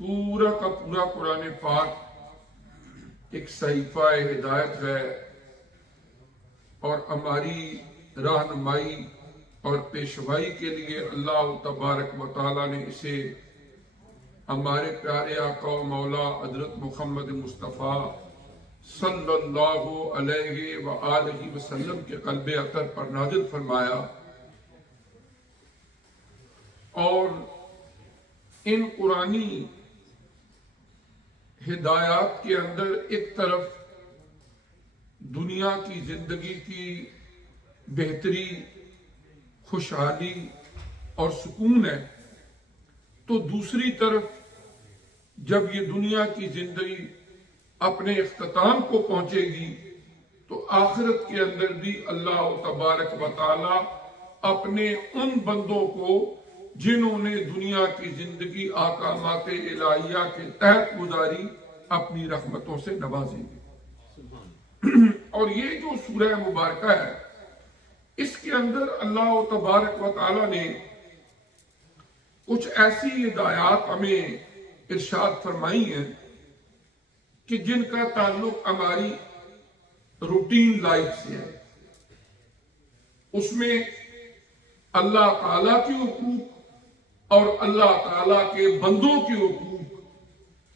پورا کا پورا قرآن پاک ایک صحیفہ ہدایت ہے اور ہماری رہنمائی اور پیشوائی کے لیے اللہ تبارک و تعالیٰ نے اسے ہمارے پیارے آقا و مولا حضرت محمد مصطفیٰ صلی اللہ علیہ وآلہ وسلم کے قلب اطہر پر نازل فرمایا، اور ان قرآنی ہدایات کے اندر ایک طرف دنیا کی زندگی کی بہتری، خوشحالی اور سکون ہے، تو دوسری طرف جب یہ دنیا کی زندگی اپنے اختتام کو پہنچے گی تو آخرت کے اندر بھی اللہ تبارک و تعالی اپنے ان بندوں کو جنہوں نے دنیا کی زندگی احکامات الہیہ کے تحت گزاری اپنی رحمتوں سے نوازیں گے۔ اور یہ جو سورہ مبارکہ ہے اس کے اندر اللہ تبارک و تعالی نے کچھ ایسی ہدایات ہمیں ارشاد فرمائی ہیں کہ جن کا تعلق ہماری روٹین لائف سے ہے۔ اس میں اللہ تعالیٰ کے حقوق اور اللہ تعالیٰ کے بندوں کے حقوق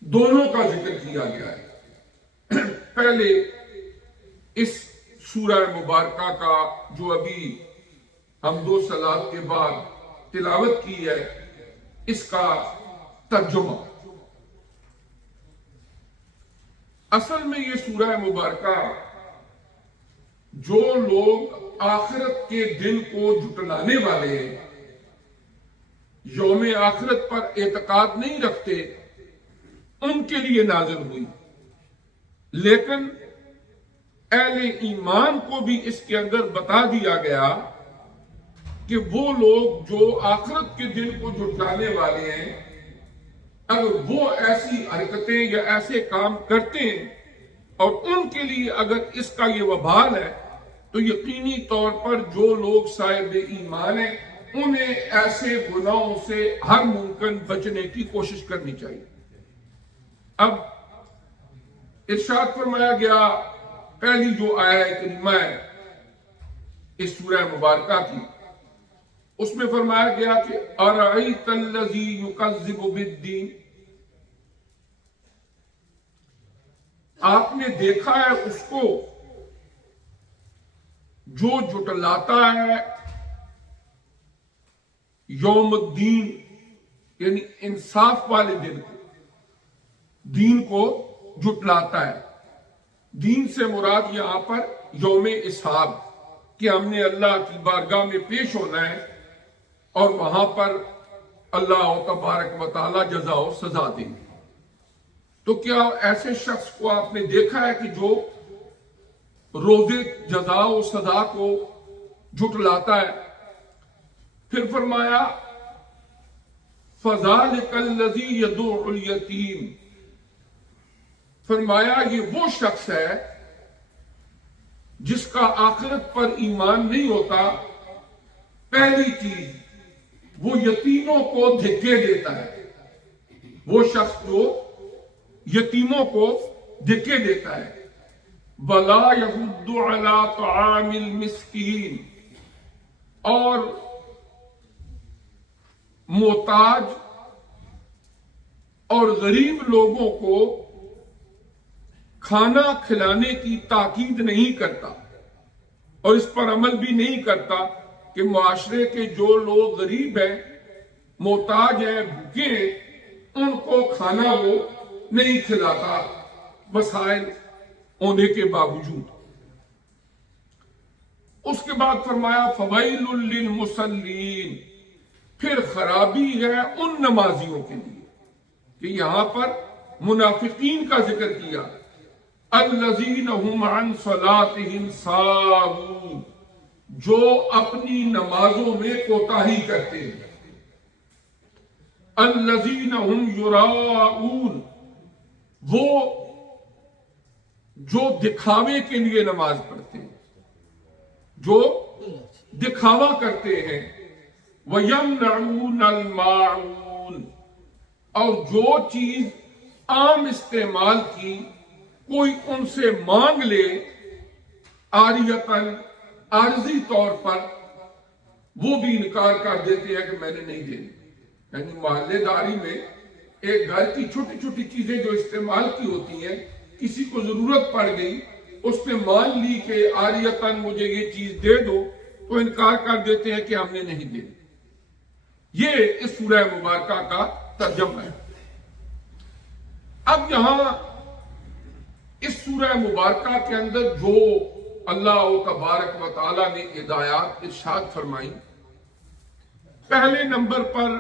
دونوں کا ذکر کیا گیا ہے۔ پہلے اس سورہ مبارکہ کا جو ابھی حمد و صلوات کے بعد تلاوت کی ہے اس کا ترجمہ۔ اصل میں یہ سورہ مبارکہ جو لوگ آخرت کے دن کو جھٹلانے والے ہیں، یوم آخرت پر اعتقاد نہیں رکھتے، ان کے لیے نازل ہوئی، لیکن اہل ایمان کو بھی اس کے اندر بتا دیا گیا کہ وہ لوگ جو آخرت کے دن کو جھٹلانے والے ہیں، اگر وہ ایسی حرکتیں یا ایسے کام کرتے ہیں اور ان کے لیے اگر اس کا یہ وبال ہے تو یقینی طور پر جو لوگ صاحب ایمان ہیں انہیں ایسے گناہوں سے ہر ممکن بچنے کی کوشش کرنی چاہیے۔ اب ارشاد فرمایا گیا، پہلی جو آیت کریمہ ہے اس سورہ مبارکہ کی، اس میں فرمایا گیا کہ اَرَأَيْتَ الَّذِي يُكَذِّبُ بِالدِّينِ، آپ نے دیکھا ہے اس کو جو جھٹلاتا ہے یوم الدین، یعنی انصاف والے دن کو، دین کو جھٹلاتا ہے۔ دین سے مراد یہاں پر یوم حساب، کہ ہم نے اللہ کی بارگاہ میں پیش ہونا ہے اور وہاں پر اللہ تبارک و تعالی جزا و سزا دیں گے۔ تو کیا ایسے شخص کو آپ نے دیکھا ہے کہ جو روز جزا و سزا کو جھٹلاتا ہے؟ پھر فرمایا فَذَلِكَ الَّذِي يَدُعُّ الْيَتِيمَ، فرمایا یہ وہ شخص ہے جس کا آخرت پر ایمان نہیں ہوتا۔ پہلی چیز وہ یتیموں کو دھکے دیتا ہے، وہ شخص جو یتیموں کو دھکے دیتا ہے۔ وَلَا يَحُضُّ عَلَىٰ طَعَامِ الْمِسْكِينِ، اور محتاج اور غریب لوگوں کو کھانا کھلانے کی تاکید نہیں کرتا، اور اس پر عمل بھی نہیں کرتا کہ معاشرے کے جو لوگ غریب ہیں، محتاج ہیں، بھوکے ہیں، ان کو کھانا وہ نہیں کھلاتا وسائل ہونے کے باوجود۔ اس کے بعد فرمایا فَوَيْلٌ لِّلْمُصَلِّينَ، پھر خرابی ہے ان نمازیوں کے لیے، کہ یہاں پر منافقین کا ذکر کیا، الذین هم عن صلاتهم ساہون، جو اپنی نمازوں میں کوتاہی کرتے ہیں، الذین هم یراؤون، وہ جو دکھاوے کے لیے نماز پڑھتے ہیں، جو دکھاوا کرتے ہیں، وَيَمْنَعُونَ الْمَاعُونَ، اور جو چیز عام استعمال کی کوئی ان سے مانگ لے عاریتاً عارضی طور پر، وہ بھی انکار کر دیتے ہیں کہ میں نے نہیں دینی. یعنی محلے داری میں ایک گھر کی چھوٹی چھوٹی چیزیں جو استعمال کی ہوتی ہیں، کسی کو ضرورت پڑ گئی، اس نے مان لی کہ عاریتاً مجھے یہ چیز دے دو، تو انکار کر دیتے ہیں کہ ہم نے نہیں دینی. یہ اس سورہ مبارکہ کا ترجمہ ہے. اب یہاں اس سورہ مبارکہ کے اندر جو اللہ تبارک و تعالی نے ہدایات ارشاد فرمائی، پہلے نمبر پر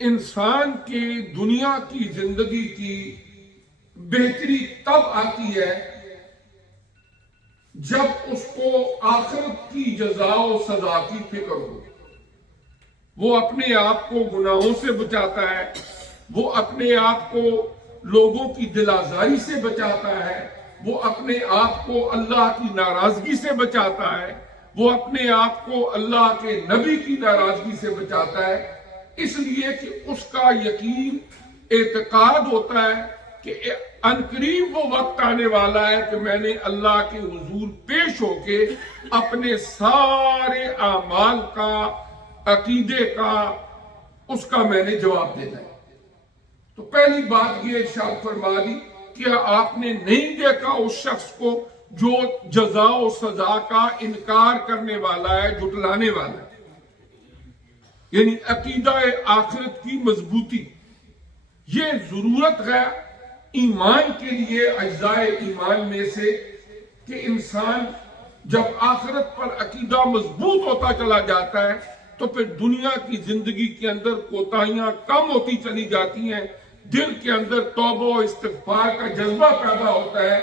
انسان کی دنیا کی زندگی کی بہتری تب آتی ہے جب اس کو آخرت کی جزا و سزا کی فکر ہو. وہ اپنے آپ کو گناہوں سے بچاتا ہے، وہ اپنے آپ کو لوگوں کی دل آزاری سے بچاتا ہے، وہ اپنے آپ کو اللہ کی ناراضگی سے بچاتا ہے، وہ اپنے آپ کو اللہ کے نبی کی ناراضگی سے بچاتا ہے، اس لیے کہ اس کا یقین اعتقاد ہوتا ہے کہ عنقریب وہ وقت آنے والا ہے کہ میں نے اللہ کے حضور پیش ہو کے اپنے سارے اعمال کا، عقیدے کا، اس کا میں نے جواب دینا ہے. تو پہلی بات یہ ارشاد فرما دی کہ آپ نے نہیں دیکھا اس شخص کو جو جزا و سزا کا انکار کرنے والا ہے، جھٹلانے والا ہے. یعنی عقیدہ آخرت کی مضبوطی یہ ضرورت ہے ایمان کے لیے. اجزاء ایمان میں سے کہ انسان جب آخرت پر عقیدہ مضبوط ہوتا چلا جاتا ہے تو پھر دنیا کی زندگی کے اندر کوتاہیاں کم ہوتی چلی جاتی ہیں، دل کے اندر توبہ و استغفار کا جذبہ پیدا ہوتا ہے،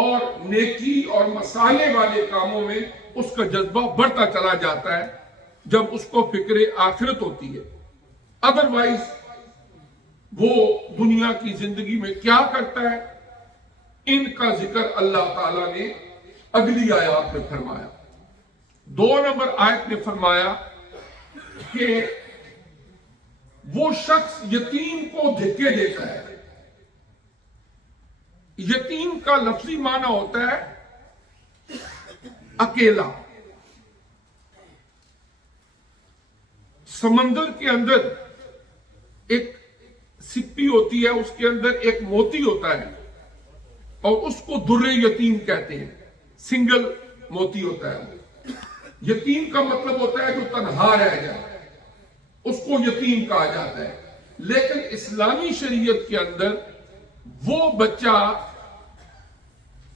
اور نیکی اور مصالحے والے کاموں میں اس کا جذبہ بڑھتا چلا جاتا ہے جب اس کو فکر آخرت ہوتی ہے. ادروائز وہ دنیا کی زندگی میں کیا کرتا ہے، ان کا ذکر اللہ تعالیٰ نے اگلی آیات میں فرمایا. 2 نمبر آیت میں فرمایا کہ وہ شخص یتیم کو دھکے دیتا ہے. یتیم کا لفظی معنی ہوتا ہے اکیلا. سمندر کے اندر ایک سپی ہوتی ہے، اس کے اندر ایک موتی ہوتا ہے اور اس کو در یتیم کہتے ہیں. سنگل موتی ہوتا ہے. یتیم کا مطلب ہوتا ہے جو تنہا رہ جائے، اس کو یتیم کہا جاتا ہے. لیکن اسلامی شریعت کے اندر وہ بچہ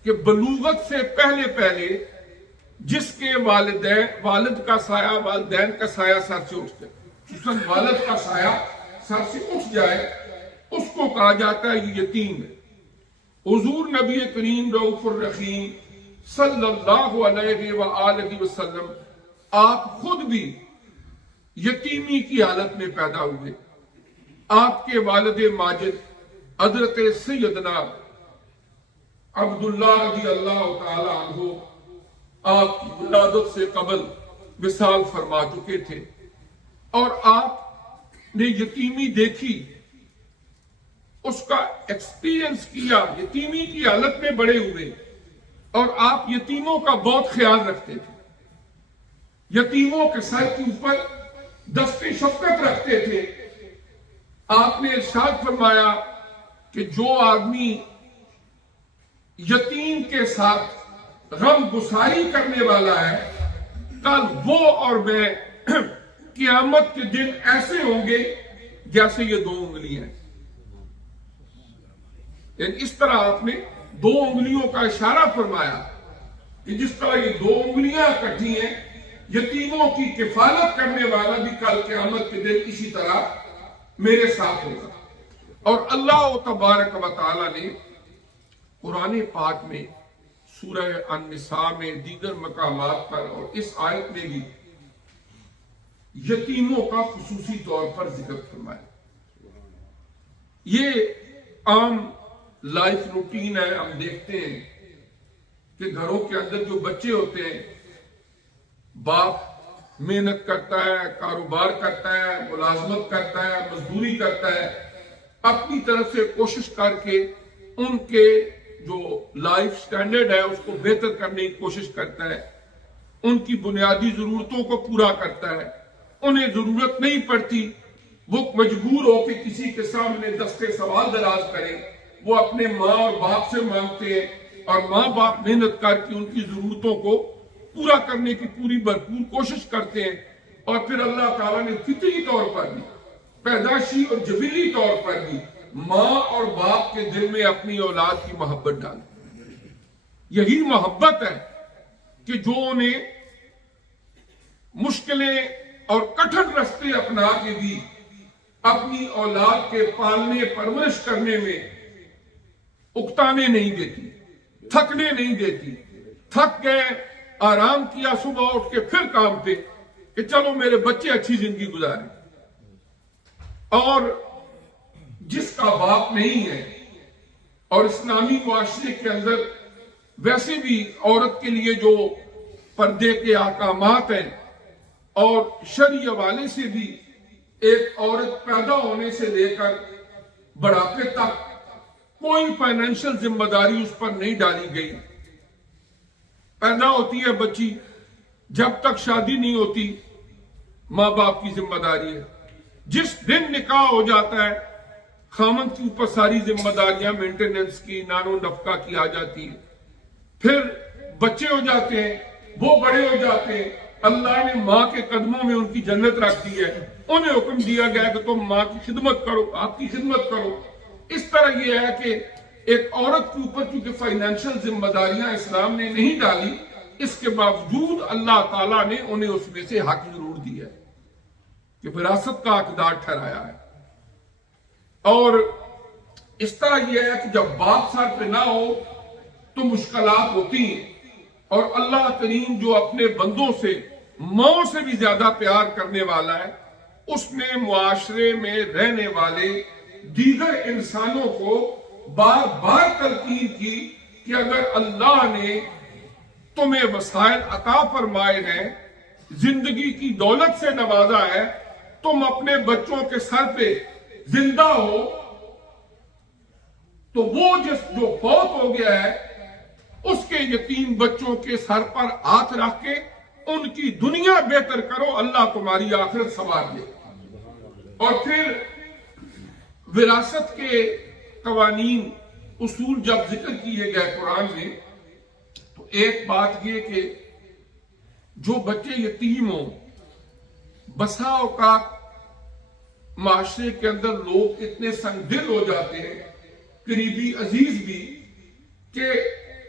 کہ بلوغت سے پہلے جس کے والد کا سایہ والدین کا سایہ سر سے اٹھ جائے، خصوصاً والد کا سایہ سر سے اٹھ جائے، اس کو کہا جاتا ہے یہ یتیم ہے. حضور نبی کریم رؤوف الرحیم صلی اللہ علیہ وآلہ وسلم آپ خود بھی یتیمی کی حالت میں پیدا ہوئے. آپ کے والد ماجد حضرت سیدنا عبداللہ رضی اللہ تعالی عنہ آپ کی ولادت سے قبل وصال فرما چکے تھے، اور آپ نے یتیمی دیکھی، اس کا ایکسپیرینس کیا، یتیمی کی حالت میں بڑے ہوئے، اور آپ یتیموں کا بہت خیال رکھتے تھے. یتیموں کے سر کے اوپر دست شفقت رکھتے تھے. آپ نے ارشاد فرمایا کہ جو آدمی یتیم کے ساتھ غم گساری کرنے والا ہے، کل وہ اور میں قیامت کے دن ایسے ہوں گے جیسے یہ 2 انگلیاں ہیں. یعنی اس طرح آپ نے 2 انگلیوں کا اشارہ فرمایا کہ جس طرح یہ 2 انگلیاں کٹھی ہیں، یتیموں کی کفالت کرنے والا بھی کل قیامت کے دن اسی طرح میرے ساتھ ہوگا. اور اللہ تبارک و تعالی نے قرآن پاک میں سورہ النساء میں دیگر مقامات پر اور اس آیت میں بھی یتیموں کا خصوصی طور پر ذکر فرمایا. یہ عام لائف روٹین ہے. ہم دیکھتے ہیں کہ گھروں کے اندر جو بچے ہوتے ہیں، باپ محنت کرتا ہے، کاروبار کرتا ہے، ملازمت کرتا ہے، مزدوری کرتا ہے، اپنی طرف سے کوشش کر کے ان کے جو لائف سٹینڈرڈ ہے اس کو بہتر کرنے کی کوشش کرتا ہے، ان کی بنیادی ضرورتوں کو پورا کرتا ہے، انہیں ضرورت نہیں پڑتی وہ مجبور ہو کہ کسی کے سامنے دستے سوال دراز کریں، وہ اپنے ماں اور باپ سے مانگتے ہیں اور ماں باپ محنت کر کے ان کی ضرورتوں کو پورا کرنے کی پوری بھرپور کوشش کرتے ہیں، اور پھر اللہ تعالیٰ نے فطری طور پر بھی، پیدائشی اور جبلی طور پر بھی ماں اور باپ کے دل میں اپنی اولاد کی محبت ڈالی۔ یہی محبت ہے کہ جو انہیں مشکلیں اور کٹھن راستے اپنا کے بھی اپنی اولاد کے پالنے پرورش کرنے میں اکتانے نہیں دیتی، تھکنے نہیں دیتی۔ تھک گئے، آرام کیا، صبح اٹھ کے پھر کام پہ کہ چلو میرے بچے اچھی زندگی گزاریں۔ اور جس کا باپ نہیں ہے، اور اسلامی معاشرے کے اندر ویسے بھی عورت کے لیے جو پردے کے احکامات ہیں اور شرعی حوالے سے بھی ایک عورت پیدا ہونے سے لے کر بڑھاپے تک کوئی فائنینشل ذمہ داری اس پر نہیں ڈالی گئی۔ پیدا ہوتی ہے بچی، جب تک شادی نہیں ہوتی ماں باپ کی ذمہ داری ہے۔ جس دن نکاح ہو جاتا ہے خامند کے اوپر ساری ذمہ داریاں مینٹیننس کی، نان و نفقہ کی آ جاتی ہے۔ پھر بچے ہو جاتے ہیں، وہ بڑے ہو جاتے ہیں، اللہ نے ماں کے قدموں میں ان کی جنت رکھ دی ہے، انہیں حکم دیا گیا کہ تم ماں کی خدمت کرو، آپ کی خدمت کرو۔ اس طرح یہ ہے کہ ایک عورت کے اوپر چونکہ فائنینشل ذمہ داریاں اسلام نے نہیں ڈالی، اس کے باوجود اللہ تعالیٰ نے انہیں اس میں سے حق ضرور دیا ہے کہ وراثت کا حقدار ٹھہرایا ہے۔ اور اس طرح یہ ہے کہ جب باپ سر پہ نہ ہو تو مشکلات ہوتی ہیں، اور اللہ کریم جو اپنے بندوں سے ماں سے بھی زیادہ پیار کرنے والا ہے، اس نے معاشرے میں رہنے والے دیگر انسانوں کو بار بار تلقین کی کہ اگر اللہ نے تمہیں وسائل عطا فرمائے ہیں، زندگی کی دولت سے نوازا ہے، تم اپنے بچوں کے سر پہ زندہ ہو تو وہ جو فوت ہو گیا ہے اس کے یتیم بچوں کے سر پر ہاتھ رکھ کے ان کی دنیا بہتر کرو، اللہ تمہاری آخرت سنوار دے۔ اور پھر وراثت کے قوانین، اصول جب ذکر کیے گئے قرآن میں، تو ایک بات یہ کہ جو بچے یتیم ہوں، بسا اوقات معاشرے کے اندر لوگ اتنے سنگ دل ہو جاتے ہیں، قریبی عزیز بھی، کہ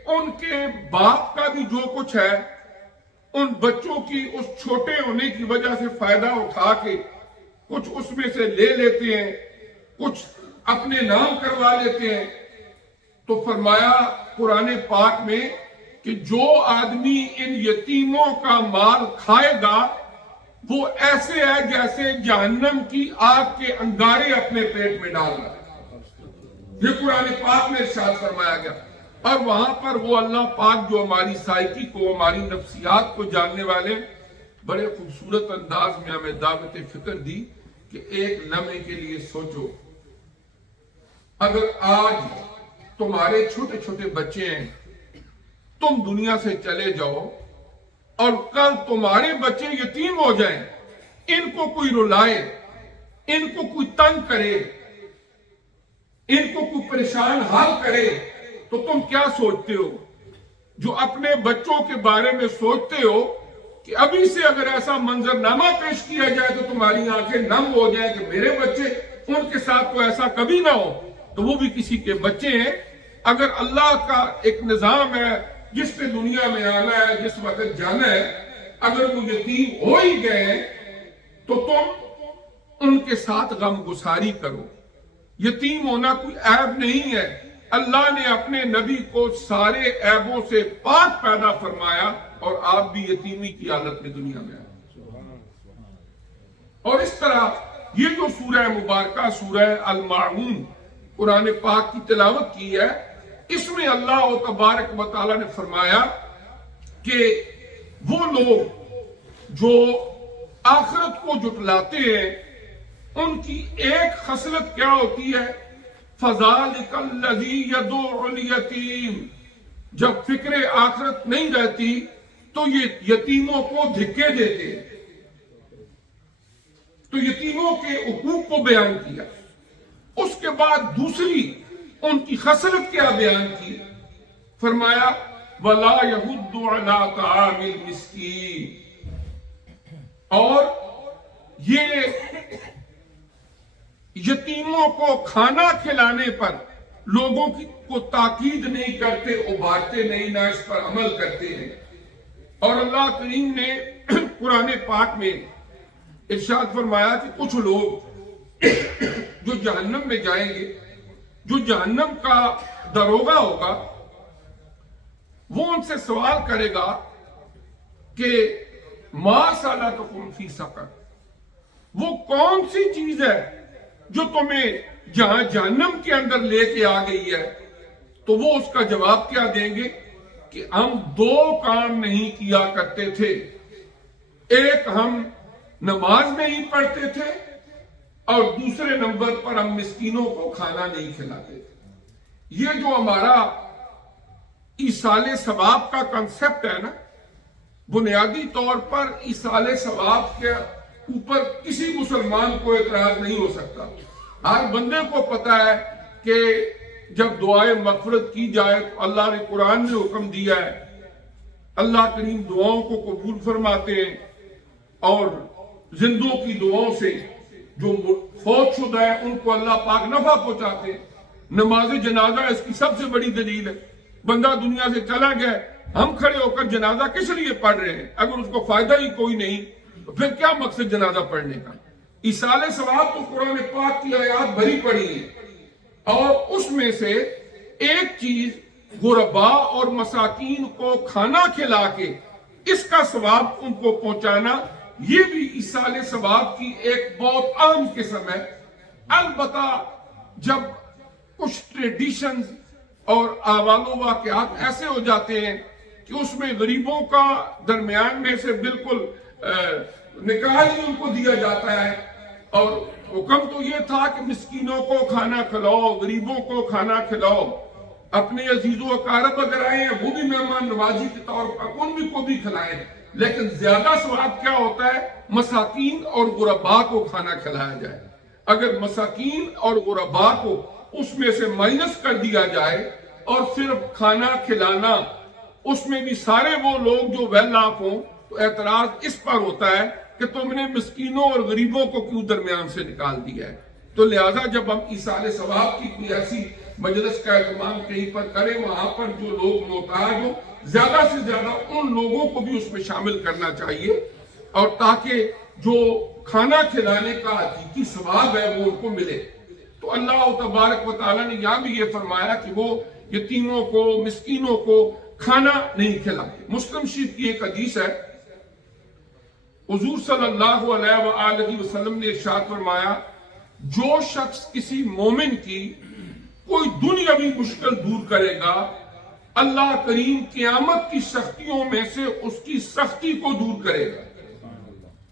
ان کے باپ کا بھی جو کچھ ہے ان بچوں کی اس چھوٹے ہونے کی وجہ سے فائدہ اٹھا کے کچھ اس میں سے لے لیتے ہیں، کچھ اپنے نام کروا لیتے ہیں۔ تو فرمایا قرآن پاک میں کہ جو آدمی ان یتیموں کا مال کھائے گا وہ ایسے ہے جیسے جہنم کی آگ کے انگارے اپنے پیٹ میں ڈال رہا ہے۔ یہ قرآن پاک میں ارشاد فرمایا گیا۔ اور وہاں پر وہ اللہ پاک جو ہماری سائیکی کو، ہماری نفسیات کو جاننے والے، بڑے خوبصورت انداز میں ہمیں دعوت فکر دی کہ ایک لمحے کے لیے سوچو، اگر آج تمہارے چھوٹے چھوٹے بچے ہیں، تم دنیا سے چلے جاؤ اور کل تمہارے بچے یتیم ہو جائیں، ان کو کوئی رلائے، ان کو کوئی تنگ کرے، ان کو کوئی پریشان حال کرے، تو تم کیا سوچتے ہو؟ جو اپنے بچوں کے بارے میں سوچتے ہو کہ ابھی سے اگر ایسا منظرنامہ پیش کیا جائے تو تمہاری آنکھیں نم ہو جائیں کہ میرے بچے، ان کے ساتھ تو ایسا کبھی نہ ہو، تو وہ بھی کسی کے بچے ہیں۔ اگر اللہ کا ایک نظام ہے جس نے دنیا میں آنا ہے، جس وقت جانا ہے، اگر وہ یتیم ہو ہی گئے تو تم ان کے ساتھ غم گساری کرو۔ یتیم ہونا کوئی عیب نہیں ہے، اللہ نے اپنے نبی کو سارے عیبوں سے پاک پیدا فرمایا، اور آپ بھی یتیمی کی حالت میں دنیا میں آئے۔ اور اس طرح یہ جو سورہ مبارکہ سورہ الماعون قرآن پاک کی تلاوت کی ہے، اس میں اللہ تبارک و تعالی نے فرمایا کہ وہ لوگ جو آخرت کو جٹلاتے ہیں ان کی ایک خصلت کیا ہوتی ہے؟ فَذَلِكَ الَّذِي يَدُعُ الْيَتِيمَ، جب فکر آخرت نہیں رہتی تو یہ یتیموں کو دھکے دیتے ہیں۔ تو یتیموں کے حقوق کو بیان کیا، اس کے بعد دوسری ان کی خصلت کیا بیان کی؟ فرمایا وَلَا يَحُضُّ عَلَىٰ طَعَامِ الْمِسْكِينِ، اور یہ یتیموں کو کھانا کھلانے پر لوگوں کو تاکید نہیں کرتے، ابھارتے نہیں، نہ اس پر عمل کرتے ہیں۔ اور اللہ کریم نے قرآن پاک میں ارشاد فرمایا کہ کچھ لوگ جو جہنم میں جائیں گے، جو جہنم کا داروغہ ہوگا، وہ ان سے سوال کرے گا کہ ما سلککم فی سقر، وہ کون سی چیز ہے جو تمہیں جہاں جہنم کے اندر لے کے آ گئی ہے؟ تو وہ اس کا جواب کیا دیں گے کہ ہم دو کام نہیں کیا کرتے تھے، ایک ہم نماز نہیں پڑھتے تھے اور دوسرے نمبر پر ہم مسکینوں کو کھانا نہیں کھلاتے تھے۔ یہ جو ہمارا ایصال ثواب کا کنسپٹ ہے نا، بنیادی طور پر ایصال ثواب کے اوپر کسی مسلمان کو اعتراض نہیں ہو سکتا۔ ہر بندے کو پتا ہے کہ جب دعائے مغفرت کی جائے تو اللہ نے قرآن میں حکم دیا ہے، اللہ کریم دعاؤں کو قبول فرماتے ہیں، اور زندوں کی دعاؤں سے جو فوت شدہ ہے ان کو اللہ پاک نفع پہنچاتے ہیں۔ نماز جنازہ اس کی سب سے بڑی دلیل ہے۔ بندہ دنیا سے چلا گیا، ہم کھڑے ہو کر جنازہ کس لیے پڑھ رہے ہیں؟ اگر اس کو فائدہ ہی کوئی نہیں تو پھر کیا مقصد جنازہ پڑھنے کا؟ ایصال ثواب تو قرآن پاک کی آیات بھری پڑی ہیں، اور اس میں سے ایک چیز غرباء اور مساکین کو کھانا کھلا کے اس کا ثواب ان کو پہنچانا، یہ بھی ایصال ثواب کی ایک بہت عام قسم ہے۔ البتہ جب کچھ ٹریڈیشنز اور احوال و واقعات ایسے ہو جاتے ہیں کہ اس میں غریبوں کا درمیان میں سے بالکل نکال ہی ان کو دیا جاتا ہے، اور حکم تو یہ تھا کہ مسکینوں کو کھانا کھلاؤ، غریبوں کو کھانا کھلاؤ، اپنے عزیز و اقارب اگر آئے ہیں وہ بھی مہمان نوازی کے طور پر ان بھی کو بھی کھلائیں، لیکن زیادہ ثواب کیا ہوتا ہے؟ مساکین اور غرباء کو کھانا کھلایا جائے۔ اگر مساکین اور غرباء کو اس میں سے مائنس کر دیا جائے اور صرف کھانا کھلانا، اس میں بھی سارے وہ لوگ جو ویل آف ہوں، تو اعتراض اس پر ہوتا ہے کہ تم نے مسکینوں اور غریبوں کو کیوں درمیان سے نکال دیا ہے۔ تو لہٰذا جب ہم ایصال ثواب کی کوئی ایسی مجلس کا اہتمام کہیں پر کریں، وہاں پر جو لوگ محتاج ہوں، زیادہ سے زیادہ ان لوگوں کو بھی اس میں شامل کرنا چاہیے، اور تاکہ جو کھانا کھلانے کا حقیقی ثواب ہے وہ ان کو ملے۔ تو اللہ تبارک و تعالیٰ نے یہاں بھی یہ فرمایا کہ وہ یتیموں کو، مسکینوں کو کھانا نہیں کھلاتے۔ مسلم شریف کی ایک حدیث ہے، حضور صلی اللہ علیہ وآلہ وسلم نے ارشاد فرمایا، جو شخص کسی مومن کی کوئی دنیاوی مشکل دور کرے گا، اللہ کریم قیامت کی سختیوں میں سے اس کی سختی کو دور کرے گا،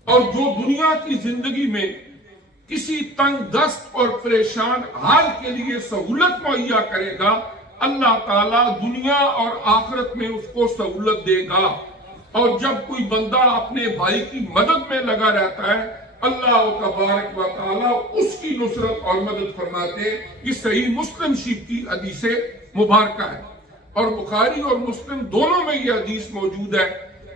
اور جو دنیا کی زندگی میں کسی تنگ دست اور پریشان حال کے لیے سہولت مہیا کرے گا، اللہ تعالیٰ دنیا اور آخرت میں اس کو سہولت دے گا۔ اور جب کوئی بندہ اپنے بھائی کی مدد میں لگا رہتا ہے، اللہ تبارک و تعالیٰ اس کی نصرت اور مدد فرماتے۔ یہ صحیح مسلم شریف کی حدیث مبارکہ ہے، اور بخاری اور مسلم دونوں میں یہ حدیث موجود ہے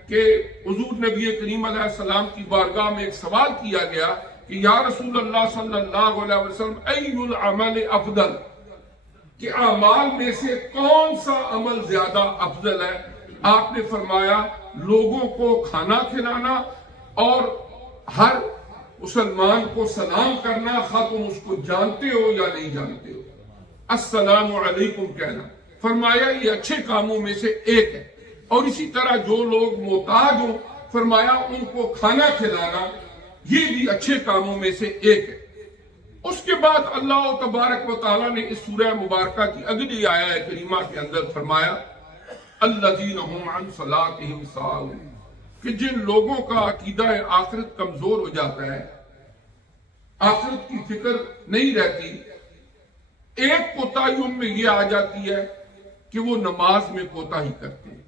کہ حضور نبی کریم علیہ السلام کی بارگاہ میں ایک سوال کیا گیا کہ یا رسول اللہ صلی اللہ علیہ وسلم، ای العمل افضل، کہ اعمال میں سے کون سا عمل زیادہ افضل ہے؟ آپ نے فرمایا، لوگوں کو کھانا کھلانا اور ہر مسلمان کو سلام کرنا، خواہ تم اس کو جانتے ہو یا نہیں جانتے ہو، السلام علیکم کہنا۔ فرمایا یہ اچھے کاموں میں سے ایک ہے۔ اور اسی طرح جو لوگ محتاج ہوں، فرمایا ان کو کھانا کھلانا، یہ بھی اچھے کاموں میں سے ایک ہے۔ اس کے بعد اللہ تبارک و تعالیٰ نے اس سورہ مبارکہ کی اگلی آیہ کریمہ کے اندر فرمایا، الذین هم عن صلاتهم ساہون، کہ جن لوگوں کا عقیدہ آخرت کمزور ہو جاتا ہے، آخرت کی فکر نہیں رہتی، ایک کوتاہی ان میں یہ آ جاتی ہے کہ وہ نماز میں کوتاہی کرتے ہیں،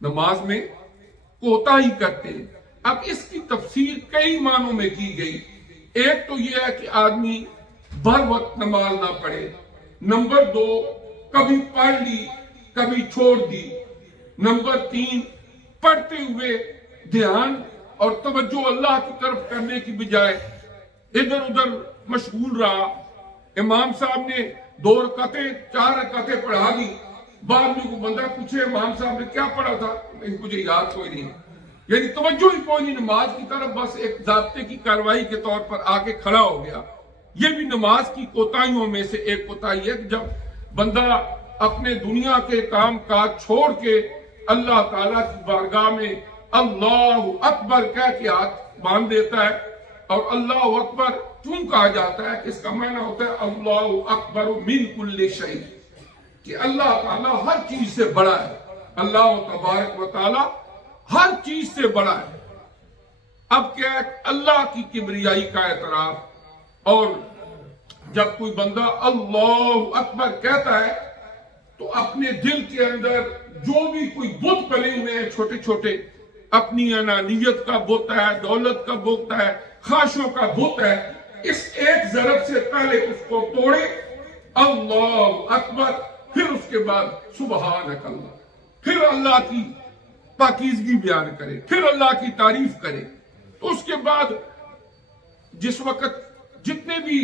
نماز میں کوتاہی کرتے ہیں۔ اب اس کی تفسیر کئی معنوں میں کی گئی۔ ایک تو یہ ہے کہ آدمی بر وقت نماز نہ پڑھے، نمبر دو کبھی پڑھ لی کبھی چھوڑ دی، نمبر تین پڑھتے ہوئے دھیان اور توجہ اللہ کی طرف کرنے کی بجائے ادھر ادھر مشغول رہا۔ امام صاحب نے 2 رکعتیں 4 رکعتیں پڑھا دی، بعد میں کوئی بندہ پوچھے امام صاحب نے کیا پڑھا تھا، مجھے یاد کوئی نہیں، یعنی توجہ ہی کوئی نہیں نماز کی طرف، بس ایک ضابطے کی کارروائی کے طور پر آ کے کھڑا ہو گیا۔ یہ بھی نماز کی کوتاہیوں میں سے ایک کوتاہی ہے کہ جب بندہ اپنے دنیا کے کام کاج چھوڑ کے اللہ تعالیٰ کی بارگاہ میں اللہ اکبر کہہ کے ہاتھ باندھ دیتا ہے، اور اللہ اکبر کیوں کہا جاتا ہے کہ اس کا معنی ہوتا ہے اللہ اکبر من کل شیء، کہ اللہ تعالیٰ ہر چیز سے بڑا ہے، اللہ تبارک و تعالیٰ ہر چیز سے بڑا ہے۔ اب کیا ہے، اللہ کی کبریائی کا اعتراف، اور جب کوئی بندہ اللہ اکبر کہتا ہے تو اپنے دل کے اندر جو بھی کوئی بت بنے ہوئے ہیں چھوٹے چھوٹے، اپنی انانیت کا بت ہے، دولت کا بت ہے، خواہشوں کا بت ہے، اس ایک ضرب سے پہلے اس کو توڑے، اللہ اکبر، پھر اس کے بعد سبحانک اللہ، پھر اللہ کی پاکیزگی بیان کرے، پھر اللہ کی تعریف کرے، تو اس کے بعد جس وقت جتنے بھی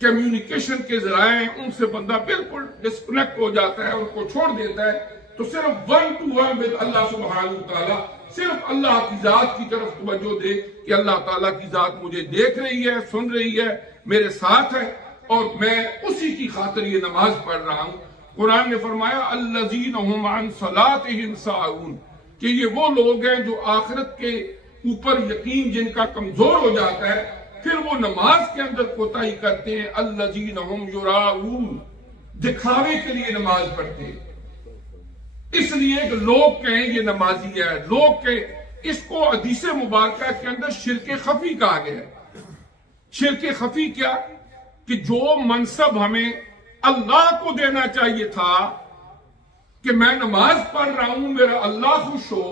کمیونیکیشن کے ذرائع ہیں ان سے بندہ بالکل ڈسکنیکٹ ہو جاتا ہے، ان کو چھوڑ دیتا ہے، تو صرف 1 to 1 with اللہ سبحانہ وتعالی، صرف اللہ کی ذات کی طرف توجہ دے کہ اللہ تعالیٰ کی ذات مجھے دیکھ رہی ہے، سن رہی ہے، میرے ساتھ ہے، اور میں اسی کی خاطر یہ نماز پڑھ رہا ہوں۔ قرآن نے فرمایا الذین هم عن صلاتهم ساہون، کہ یہ وہ لوگ ہیں جو آخرت کے اوپر یقین جن کا کمزور ہو جاتا ہے، پھر وہ نماز کے اندر کوتاہی کرتے ہیں، الذین هم یراؤون، دکھاوے کے لیے نماز پڑھتے ہیں، اس لیے کہ لوگ کہیں یہ نمازی ہے، لوگ کہیں، اس کو حدیث مبارکہ کے اندر شرک خفی کہا گیا ہے۔ شرک خفی کیا؟ کہ جو منصب ہمیں اللہ کو دینا چاہیے تھا کہ میں نماز پڑھ رہا ہوں میرا اللہ خوش ہو،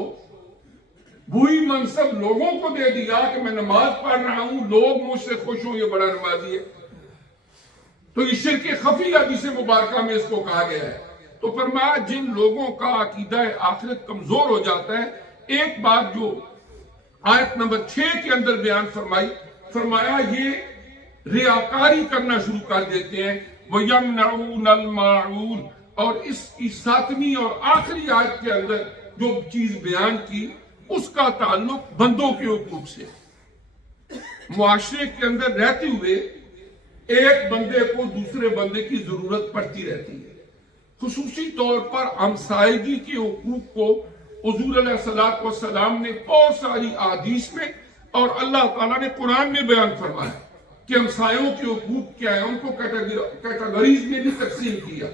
وہی منصب لوگوں کو دے دیا کہ میں نماز پڑھ رہا ہوں لوگ مجھ سے خوش ہوں، یہ بڑا نمازی ہے۔ تو یہ شرک خفی حدیث مبارکہ میں اس کو کہا گیا ہے۔ تو فرمایا جن لوگوں کا عقیدہ آخرت کمزور ہو جاتا ہے، ایک بات جو آیت نمبر 6 کے اندر بیان فرمائی، فرمایا یہ ریاکاری کرنا شروع کر دیتے ہیں، وَيَمْنَعُونَ الْمَاعُونَ، اور اس کی 7ویں اور آخری آیت کے اندر جو چیز بیان کی اس کا تعلق بندوں کے حقوق سے۔ معاشرے کے اندر رہتے ہوئے ایک بندے کو دوسرے بندے کی ضرورت پڑتی رہتی ہے، خصوصی طور پر ہمسائیگی کے حقوق کو حضور علیہ الصلوۃ والسلام نے بہت ساری احادیث میں اور اللہ تعالیٰ نے قرآن میں بیان فرمایا کہ ہمسایوں کے حقوق کیا ہے، ان کو کیٹیگریز میں بھی تقسیم کیا،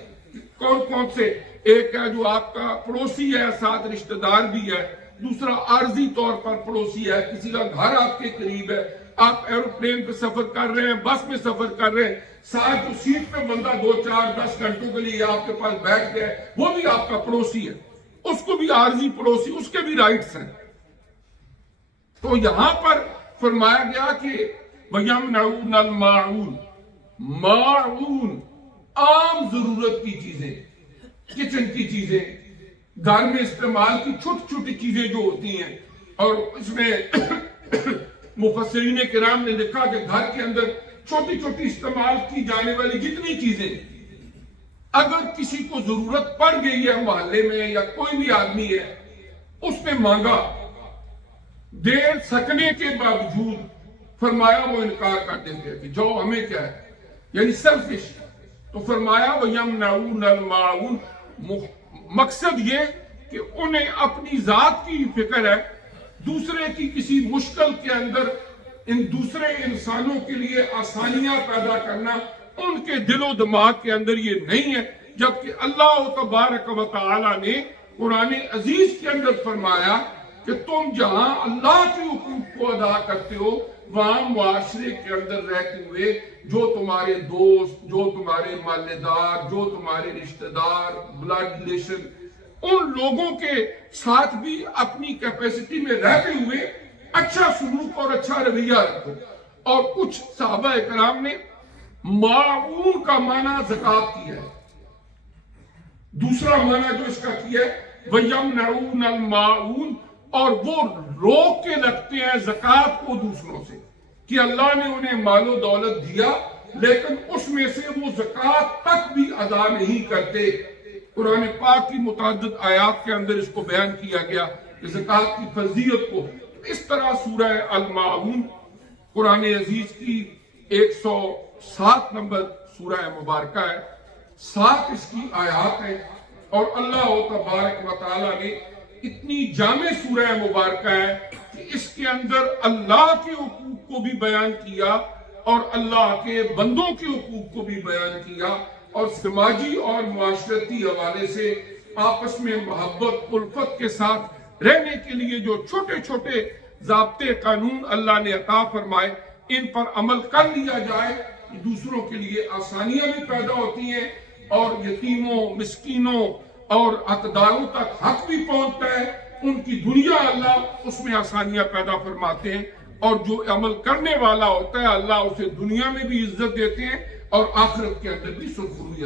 کون کون سے، ایک ہے جو آپ کا پڑوسی ہے، ساتھ رشتہ دار بھی ہے، دوسرا عارضی طور پر پڑوسی ہے، کسی کا گھر آپ کے قریب ہے، آپ ایروپلین پہ سفر کر رہے ہیں، بس میں سفر کر رہے ہیں، ساتھ جو سیٹ پہ بندہ 2 4 10 گھنٹوں کے لیے آپ کے پاس بیٹھ گیا ہے، وہ بھی آپ کا پڑوسی ہے، اس کو بھی عارضی پڑوسی، اس کے بھی رائٹس ہیں۔ تو یہاں پر فرمایا گیا کہ وَيَمْنَعُونَ الْمَاعُونَ، ماعون عام ضرورت کی چیزیں، کچن کی چیزیں، گھر میں استعمال کی چھوٹی چھوٹی چیزیں جو ہوتی ہیں، اور اس میں مفسرین کرام نے لکھا کہ گھر کے اندر چھوٹی چھوٹی استعمال کی جانے والی جتنی چیزیں، اگر کسی کو ضرورت پڑ گئی ہے محلے میں یا کوئی بھی آدمی ہے، اس نے مانگا، دے سکنے کے باوجود فرمایا وہ انکار کر دیتے ہیں کہ جو ہمیں کیا ہے، یعنی سیلفش۔ تو فرمایا وَيَمْنَعُونَ الْمَاعُونَ، مقصد یہ کہ انہیں اپنی ذات کی فکر ہے، دوسرے کی کسی مشکل کے اندر ان دوسرے انسانوں کے لیے آسانیاں پیدا کرنا ان کے دل و دماغ کے اندر یہ نہیں ہے، جبکہ اللہ تبارک و تعالی نے قرآن عزیز کے اندر فرمایا کہ تم جہاں اللہ کے حقوق کو ادا کرتے ہو وہاں معاشرے کے اندر رہتے ہوئے جو تمہارے دوست، جو تمہارے محلے دار، جو تمہارے رشتہ دار، بلڈ ریلیشن، ان لوگوں کے ساتھ بھی اپنی کیپیسٹی میں رہتے ہوئے اچھا سلوک اور اچھا رویہ رکھو۔ اور کچھ صحابہ کرام نے معاون کا معنی زکوٰۃ کیا ہے، دوسرا معنی جو اس کا کیا ہے وَيَمْنَعُونَ الْمَاعُونَ، اور وہ روک کے رکھتے ہیں زکوٰۃ کو دوسروں سے، کہ اللہ نے انہیں مال و دولت دیا لیکن اس میں سے وہ زکوٰۃ تک بھی ادا نہیں کرتے۔ قرآن پاک کی متعدد آیات کے اندر اس کو بیان کیا گیا کہ زکوٰۃ کی فرضیت کو۔ اس طرح سورہ الماعون قرآن عزیز کی 107 نمبر سورہ مبارکہ ہے، 7 اس کی آیات ہیں، اور اللہ تبارک و تعالیٰ نے اتنی جامع سورہ مبارکہ ہے کہ اس کے اندر اللہ کے حقوق کو بھی بیان کیا اور اللہ کے بندوں کے حقوق کو بھی بیان کیا، اور سماجی اور معاشرتی حوالے سے آپس میں محبت الفت کے ساتھ رہنے کے لیے جو چھوٹے چھوٹے ضابطے قانون اللہ نے عطا فرمائے ان پر عمل کر لیا جائے، دوسروں کے لیے آسانیاں بھی پیدا ہوتی ہیں اور یتیموں، مسکینوں اور حقداروں تک حق بھی پہنچتا ہے، ان کی دنیا اللہ اس میں آسانیاں پیدا فرماتے ہیں، اور جو عمل کرنے والا ہوتا ہے اللہ اسے دنیا میں بھی عزت دیتے ہیں اور آخرت کے اندر بھی سرخروی